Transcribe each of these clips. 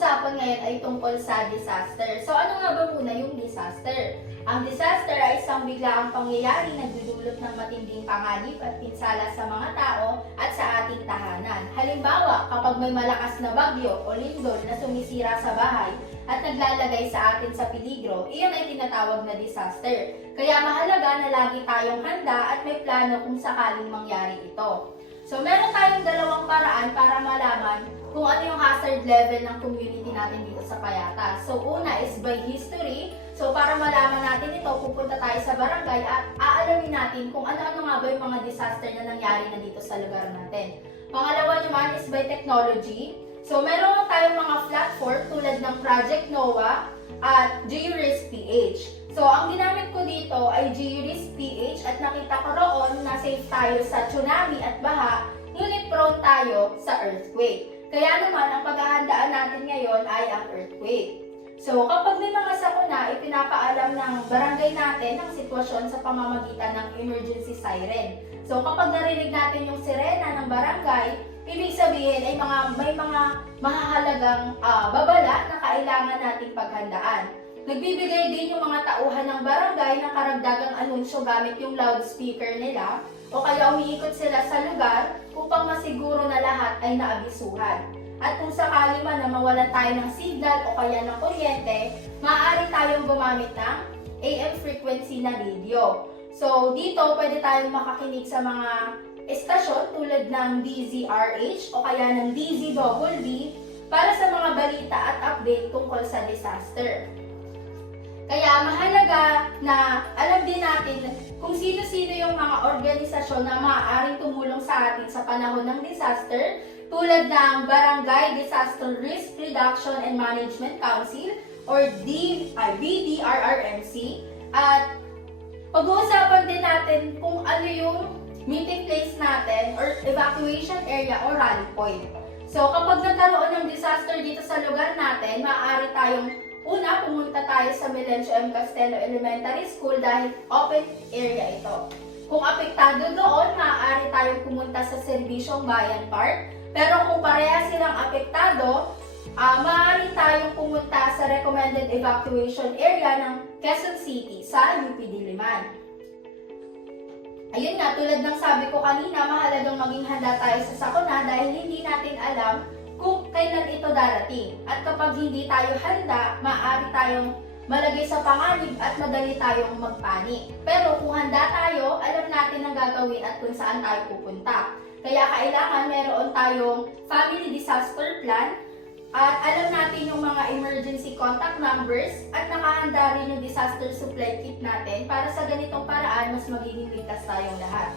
pag-uusapan ngayon ay tungkol sa disaster. So ano nga ba muna yung disaster? Ang disaster ay isang biglaang pangyayari na nagdudulot ng matinding panganib at pinsala sa mga tao at sa ating tahanan. Halimbawa, kapag may malakas na bagyo o lindol na sumisira sa bahay at naglalagay sa atin sa peligro, iyon ay tinatawag na disaster. Kaya mahalaga na lagi tayong handa at may plano kung sakaling mangyari ito. So meron tayong dalawang paraan para malaman kung ano yung hazard level ng community natin dito sa Payatas. So una is by history. So para malaman natin ito, pupunta tayo sa barangay at aalamin natin kung ano-ano nga ba yung mga disaster na nangyari na dito sa lugar natin. Pangalawa naman is by technology. So meron tayong mga platform tulad ng Project NOAA at GeoRIS-PH. So ang ginamit ko dito ay GeoRIS-PH at nakita ko roon na safe tayo sa tsunami at baha, ngunit prone tayo sa earthquake. Kaya naman ang paghahandaan natin ngayon ay ang earthquake. So kapag may mga sakuna, ipinapaalam ng barangay natin ang sitwasyon sa pamamagitan ng emergency siren. So kapag narinig natin yung sirena ng barangay, ibig sabihin ay may mga mahahalagang babala na kailangan nating paghandaan. Nagbibigay din yung mga tauhan ng barangay ng karagdagang anunsyo gamit yung loudspeaker nila o kaya umiikot sila sa lugar upang masiguro na lahat ay naabisuhan. At kung sakali man na mawalan tayo ng signal o kaya ng kuryente, maaari tayong gumamit ng AM frequency na radio. So dito pwede tayong makakinig sa mga estasyon tulad ng DZRH o kaya ng DZBB para sa mga balita at update tungkol sa disaster. Kaya mahalaga na alam din natin kung sino-sino yung mga organisasyon na maaaring tumulong sa atin sa panahon ng disaster tulad ng Barangay Disaster Risk Reduction and Management Council or BDRRMC, at pag-uusapan din natin kung ano yung meeting place natin or evacuation area or rally point. So kapag nagkaroon ng disaster dito sa lugar natin, maaari tayong una, pumunta tayo sa Melencio M. Castelo Elementary School dahil open area ito. Kung apektado doon, maaari tayong pumunta sa Serbisyong Bayan Park. Pero kung pareha silang apektado, maaari tayong pumunta sa recommended evacuation area ng Quezon City sa UP Diliman. Ayun nga, tulad ng sabi ko kanina, mahalagang maging handa tayo sa sakuna dahil hindi natin alam kung kailan ito darating. At kapag hindi tayo handa, maaari tayong malagay sa panganib at madali tayong magpanik. Pero kung handa tayo, alam natin ang gagawin at kung saan tayo pupunta. Kaya kailangan meron tayong family disaster plan at alam natin yung mga emergency contact numbers at nakahanda rin yung disaster supply kit natin para sa ganitong paraan mas magiging ligtas tayong lahat.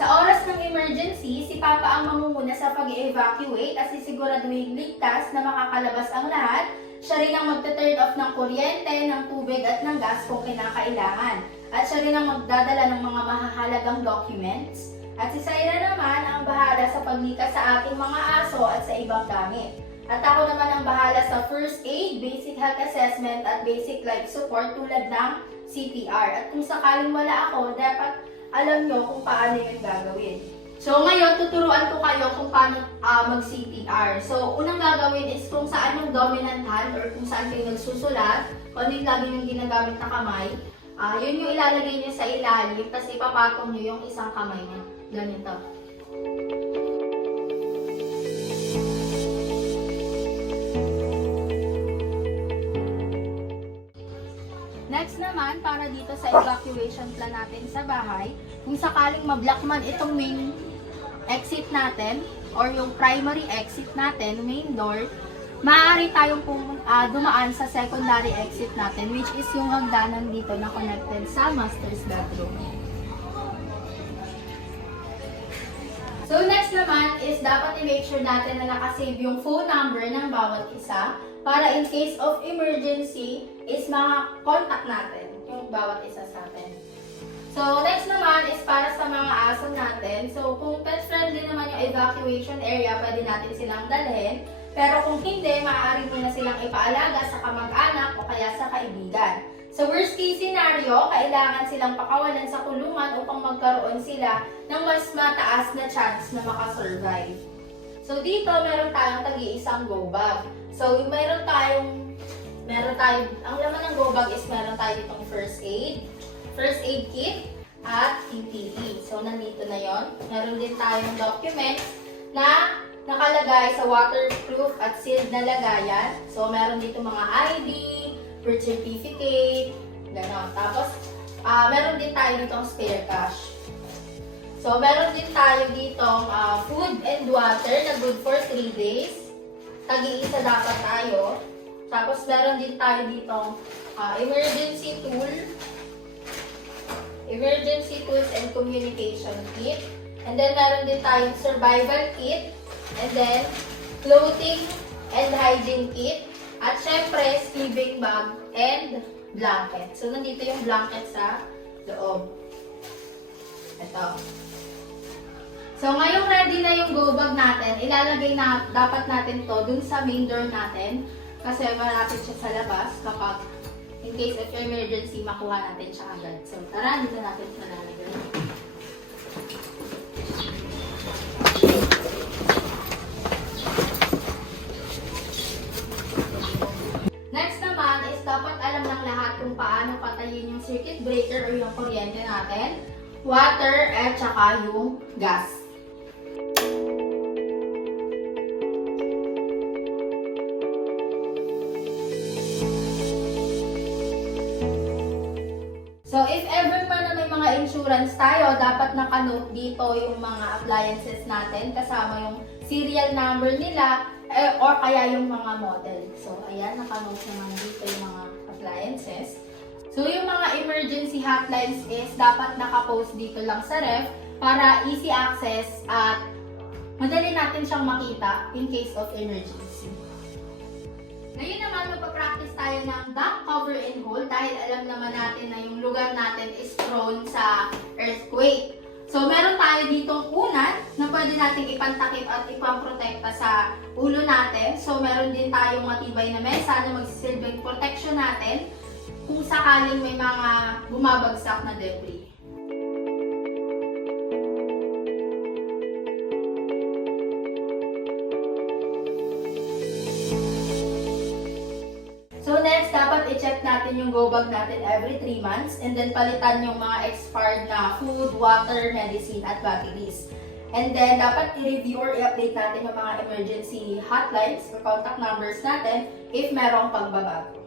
Sa oras ng emergency, si Papa ang mamumuna sa pag-evacuate at sisiguraduhin ligtas na makakalabas ang lahat. Siya rin ang magte-turn off ng kuryente, ng tubig at ng gas kung kinakailangan. At siya rin ang magdadala ng mga mahahalagang documents. At si Saira naman ang bahala sa paglikas sa ating mga aso at sa ibang gamit. At ako naman ang bahala sa first aid, basic health assessment at basic life support tulad ng CPR. At kung sakaling wala ako, dapat alam nyo kung paano yung gagawin. So ngayon, tuturuan ko kayo kung paano mag-CPR. So unang gagawin is kung saan yung dominant hand or kung saan kayo nagsusulat, kung ano yung lagi yung ginagamit na kamay, yun yung ilalagay nyo sa ilalim, tapos ipapatong nyo yung isang kamay nyo. Ganito. Next naman, para dito sa evacuation plan natin sa bahay, kung sakaling mablock man itong main exit natin or yung primary exit natin, main door, maaari tayong dumaan sa secondary exit natin, which is yung hagdanan dito na connected sa master's bedroom. So next naman is dapat i-make sure natin na nakasave yung phone number ng bawat isa para in case of emergency is maka-contact natin yung bawat isa sa atin. So next naman is para sa mga aso natin. So kung pet friendly naman yung evacuation area, pwede natin silang dalhin. Pero kung hindi, maaari mo na silang ipaalaga sa kamag-anak o kaya sa kaibigan. Sa worst case scenario, kailangan silang pakawalan sa kulungan upang magkaroon sila ng mas mataas na chance na makasurvive. So dito, meron tayong tagi-isang go bag. So yung meron tayo, ang laman ng go bag is meron tayo ditong first aid kit, at PPE. So nandito na yon. Meron din tayong documents na nakalagay sa waterproof at sealed na lagayan. So meron dito mga ID, birth certificate, gano'n. Tapos meron din tayo ditong spare cash. So, meron din tayo ditong food and water na good for 3 days. Tagi-isa dapat tayo. Tapos, meron din tayo ditong emergency tools and communication kit. And then, meron din tayong survival kit. And then, clothing and hygiene kit. At syempre, sleeping bag and blanket. So, nandito yung blanket sa loob. Ito. So, ngayong ready na yung go bag natin, ilalagay na dapat natin to dun sa main door natin kasi malapit siya sa labas kapag in case of emergency, makuha natin siya agad. So, tara, dito natin siya lalagay. Next naman is dapat alam ng lahat kung paano patayin yung circuit breaker o yung kuryente natin, water, at saka yung gas. So, if ever man na may mga insurance tayo, dapat nakanote dito yung mga appliances natin kasama yung serial number nila or kaya yung mga model. So, ayan, nakanote naman dito yung mga appliances. So, yung mga emergency hotlines is dapat nakapost dito lang sa ref para easy access at madali natin siyang makita in case of emergency. Ngayon naman, magpa-practice tayo ng dump, cover, and hold dahil alam naman natin na yung lugar natin is prone sa earthquake. So, meron tayo ditong unan na pwede nating ipantakip at ipamprotekta sa ulo natin. So, meron din tayong matibay na mesa na magsisilbing protection natin kung sakaling may mga bumabagsak na debris. So next, dapat i-check natin yung go bag natin every 3 months and then palitan yung mga expired na food, water, medicine, at batteries. And then, dapat i-review or i-update natin yung mga emergency hotlines or contact numbers natin if merong pagbabago.